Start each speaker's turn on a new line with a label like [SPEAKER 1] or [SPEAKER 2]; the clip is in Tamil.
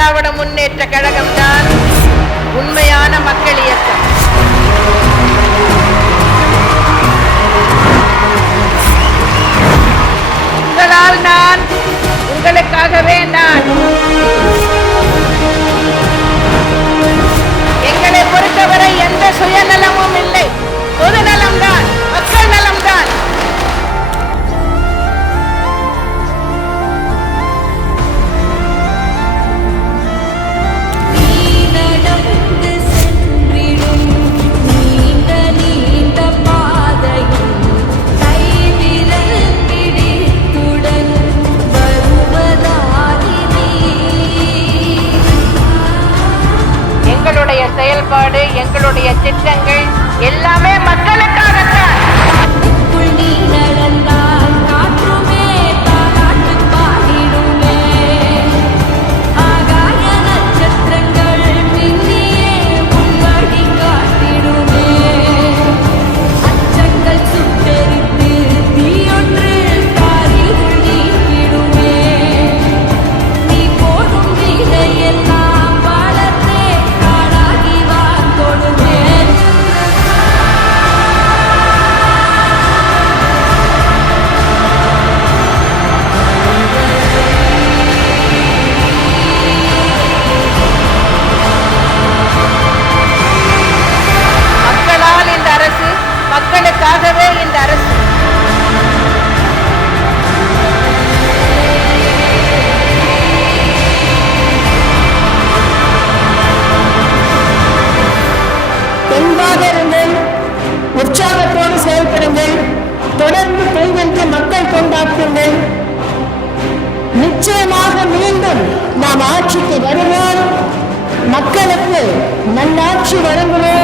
[SPEAKER 1] திராவிட முன்னேற்ற கழகம் தான் உண்மையான மக்கள் இயக்கம் உங்களால் நான் உங்களுக்காகவே நான் செயல்பாடு எங்களுடைய திட்டங்கள் எல்லாமே மக்கள்
[SPEAKER 2] ஊக்கமாக இருங்கள் உற்சாகத்தோடு செயல்படுங்கள் தொடர்ந்து பெண்களுக்கு மக்கள் கொண்டாடுங்கள் நிச்சயமாக மீண்டும் நாம் ஆட்சிக்கு வருவோம் மக்களுக்கு நல்லாட்சி வழங்குவோம்